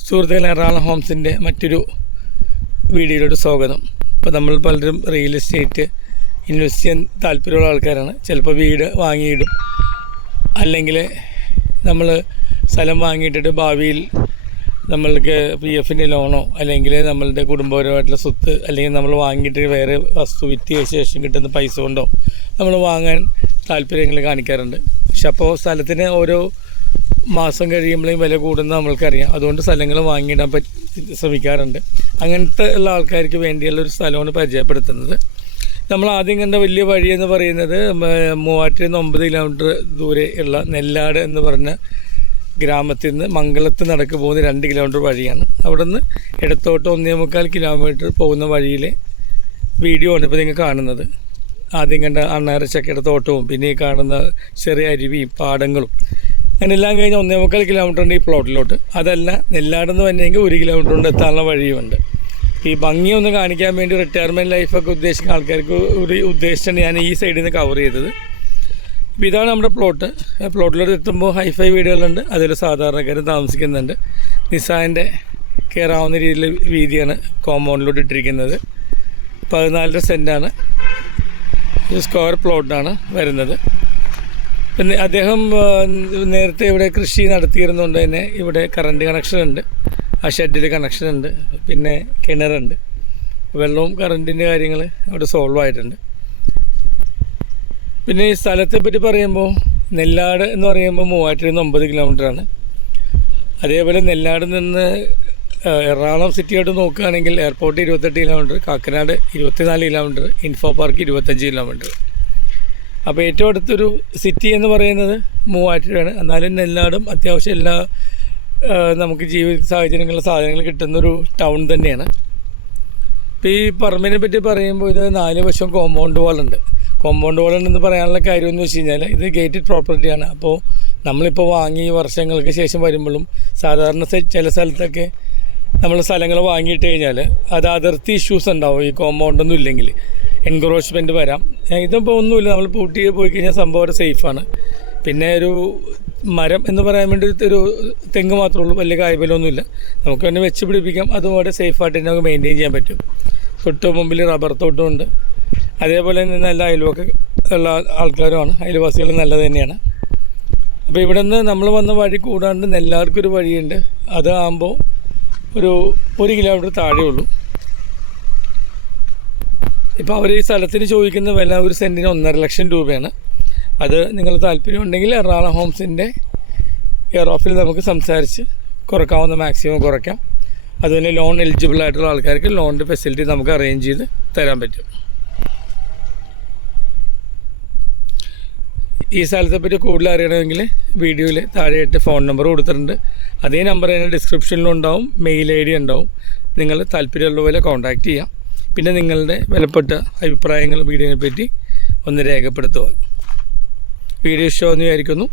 സുഹൃത്തുക്കളെ, എറണാകുളം ഹോംസിൻ്റെ മറ്റൊരു വീഡിയോയിലോട്ട് സ്വാഗതം. ഇപ്പോൾ നമ്മൾ പലരും റിയൽ എസ്റ്റേറ്റ് ഇൻവെസ്റ്റ് ചെയ്യാൻ താല്പര്യമുള്ള ആൾക്കാരാണ്. ചിലപ്പോൾ വീട് വാങ്ങിയിടും, അല്ലെങ്കിൽ നമ്മൾ സ്ഥലം വാങ്ങിയിട്ടിട്ട് ഭാവിയിൽ നമ്മൾക്ക് PF ലോണോ അല്ലെങ്കിൽ നമ്മളുടെ കുടുംബപരമായിട്ടുള്ള സ്വത്ത് അല്ലെങ്കിൽ നമ്മൾ വാങ്ങിയിട്ട് വേറെ വസ്തു വിറ്റിയ ശേഷം കിട്ടുന്ന പൈസ കൊണ്ടോ നമ്മൾ വാങ്ങാൻ താല്പര്യങ്ങൾ കാണിക്കാറുണ്ട്. പക്ഷെ അപ്പോൾ സ്ഥലത്തിന് ഓരോ മാസം കഴിയുമ്പോഴേയും വില കൂടുന്നത് നമ്മൾക്കറിയാം. അതുകൊണ്ട് സ്ഥലങ്ങൾ വാങ്ങിയിടാൻ ശ്രമിക്കാറുണ്ട്. അങ്ങനത്തെ ഉള്ള ആൾക്കാർക്ക് വേണ്ടിയുള്ള ഒരു സ്ഥലമാണ് പരിചയപ്പെടുത്തുന്നത്. നമ്മൾ ആദ്യം കണ്ട വലിയ വഴി എന്ന് പറയുന്നത് 39 കിലോമീറ്റർ ദൂരെ ഉള്ള നെല്ലാട് എന്ന് പറഞ്ഞ ഗ്രാമത്തിൽ നിന്ന് മംഗലത്ത് നടക്ക് പോകുന്ന 2 കിലോമീറ്റർ വഴിയാണ്. അവിടെ നിന്ന് ഇടത്തോട്ട് 1.25 കിലോമീറ്റർ പോകുന്ന വഴിയിലെ വീഡിയോ ആണ് ഇപ്പോൾ നിങ്ങൾ കാണുന്നത്. ആദ്യം കണ്ട അണ്ണാരച്ചക്കയുടെ തോട്ടവും പിന്നെ ഈ കാണുന്ന ചെറിയ അരുവിയും പാടങ്ങളും അങ്ങനെ എല്ലാം കഴിഞ്ഞ് 1.25 കിലോമീറ്ററുണ്ട് ഈ പ്ലോട്ടിലോട്ട്. അതല്ല, നെല്ലാടെന്ന് വന്നെങ്കിൽ 1 കിലോമീറ്റർ കൊണ്ട് എത്താനുള്ള വഴിയുമുണ്ട്. ഈ ഭംഗി ഒന്ന് കാണിക്കാൻ വേണ്ടി റിട്ടയർമെൻറ്റ് ലൈഫൊക്കെ ഉദ്ദേശിക്കുന്ന ആൾക്കാർക്ക് ഒരു ഉദ്ദേശിച്ചാണ് ഞാൻ ഈ സൈഡിൽ നിന്ന് കവർ ചെയ്തത്. അപ്പോൾ ഇതാണ് നമ്മുടെ പ്ലോട്ടിലോട്ട് എത്തുമ്പോൾ ഹൈഫൈ വീടുകളുണ്ട്, അതിൽ സാധാരണക്കാർ താമസിക്കുന്നുണ്ട്. നിസാൻ്റെ കയറാവുന്ന രീതിയിൽ വീതിയാണ് കോമ്പൗണ്ടിലോട്ട് ഇട്ടിരിക്കുന്നത്. 14 സെൻറ്റാണ്, ഒരു സ്ക്വയർ പ്ലോട്ടാണ് വരുന്നത്. പിന്നെ അദ്ദേഹം നേരത്തെ ഇവിടെ കൃഷി നടത്തിയിരുന്നുകൊണ്ട് തന്നെ ഇവിടെ കറണ്ട് കണക്ഷനുണ്ട്, ആ ഷെഡിൽ കണക്ഷനുണ്ട്, പിന്നെ കിണറുണ്ട്. വെള്ളവും കറണ്ടിൻ്റെ കാര്യങ്ങൾ അവിടെ സോൾവ് ആയിട്ടുണ്ട്. പിന്നെ ഈ സ്ഥലത്തെ പറ്റി പറയുമ്പോൾ നെല്ലാട് എന്ന് പറയുമ്പോൾ 3009 കിലോമീറ്ററാണ്. അതേപോലെ നെല്ലാട് നിന്ന് എറണാകുളം സിറ്റിയോട്ട് നോക്കുകയാണെങ്കിൽ airport 28 kilometre, Kakkanad 24 kilometre, info park 25 kilometre. അപ്പോൾ ഏറ്റവും അടുത്തൊരു സിറ്റി എന്ന് പറയുന്നത് മൂവാറ്റുപുഴയാണ്. എന്നാലും നെല്ലാടും അത്യാവശ്യം എല്ലാ നമുക്ക് ജീവിത സാഹചര്യങ്ങളിലെ സാധനങ്ങൾ കിട്ടുന്നൊരു ടൗൺ തന്നെയാണ്. ഇപ്പോൾ ഈ പറമ്പിനെ പറ്റി പറയുമ്പോൾ ഇത് 4 വശം കോമ്പൗണ്ട് വാളുണ്ട്. കോമ്പൗണ്ട് വാളുണ്ടെന്ന് പറയാനുള്ള കാര്യമെന്ന് വെച്ച് കഴിഞ്ഞാൽ ഇത് ഗേറ്റഡ് പ്രോപ്പർട്ടിയാണ്. അപ്പോൾ നമ്മളിപ്പോൾ വാങ്ങി വർഷങ്ങൾക്ക് ശേഷം വരുമ്പോഴും സാധാരണ ചില സ്ഥലത്തൊക്കെ നമ്മൾ സ്ഥലങ്ങൾ വാങ്ങിയിട്ട് കഴിഞ്ഞാൽ അത് അതിർത്തി ഇഷ്യൂസ് ഉണ്ടാവും. ഈ കോമ്പൗണ്ടൊന്നും ഇല്ലെങ്കിൽ എൻക്രോച്ച്മെൻറ്റ് വരാം. ഇതിപ്പോൾ ഒന്നുമില്ല, നമ്മൾ പൂട്ടി പോയി കഴിഞ്ഞാൽ സംഭവം സേഫാണ്. പിന്നെ ഒരു മരം എന്ന് പറയാൻ വേണ്ടി ഒരു തെങ്ങ് മാത്രമേ ഉള്ളൂ, വലിയ കായ്ഫലമൊന്നുമില്ല. നമുക്ക് തന്നെ വെച്ച് പിടിപ്പിക്കാം, അതുപോലെ സേഫായിട്ട് തന്നെ നമുക്ക് മെയിൻറ്റെയിൻ ചെയ്യാൻ പറ്റും. തൊട്ട് മുമ്പിൽ റബ്ബർ തോട്ടമുണ്ട്. അതേപോലെ തന്നെ നല്ല അയൽവക്ക ഉള്ള ആൾക്കാരുമാണ്, അയൽവാസികൾ നല്ലത് തന്നെയാണ്. അപ്പോൾ ഇവിടെ നിന്ന് നമ്മൾ വന്ന വഴി കൂടാണ്ട് നെല്ലാർക്കൊരു വഴിയുണ്ട്. അതാകുമ്പോൾ ഒരു 1 കിലോമീറ്റർ താഴെ ഉള്ളൂ. ഇപ്പോൾ അവർ ഈ സ്ഥലത്തിന് ചോദിക്കുന്ന വില ഒരു സെൻറ്റിന് 1.5 ലക്ഷം രൂപയാണ്. അത് നിങ്ങൾ താല്പര്യമുണ്ടെങ്കിൽ എറണാകുളം ഹോംസിൻ്റെ എയർ ഓഫിൽ നമുക്ക് സംസാരിച്ച് കുറക്കാവുന്ന മാക്സിമം കുറയ്ക്കാം. അതുപോലെ ലോൺ എലിജിബിൾ ആയിട്ടുള്ള ആൾക്കാർക്ക് ലോണിൻ്റെ ഫെസിലിറ്റി നമുക്ക് അറേഞ്ച് ചെയ്ത് തരാൻ പറ്റും. ഈ സ്ഥലത്തെപ്പറ്റി കൂടുതൽ അറിയണമെങ്കിൽ വീഡിയോയിൽ താഴെയായിട്ട് ഫോൺ നമ്പർ കൊടുത്തിട്ടുണ്ട്. അതേ നമ്പർ തന്നെ ഡിസ്ക്രിപ്ഷനിലുണ്ടാവും, മെയിൽ ID ഉണ്ടാവും. നിങ്ങൾ താല്പര്യമുള്ള പോലെ കോൺടാക്റ്റ് ചെയ്യാം. പിന്നെ നിങ്ങളുടെ വിലപ്പെട്ട അഭിപ്രായങ്ങൾ വീഡിയോനെ പറ്റി ഒന്ന് രേഖപ്പെടുത്തുക. വീഡിയോ ഇഷ്ടമെന്ന് വിചാരിക്കുന്നു.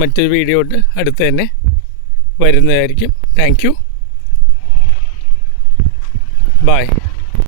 മറ്റൊരു വീഡിയോ അടുത്ത് തന്നെ വരുന്നതായിരിക്കും. Thank you. ബൈ.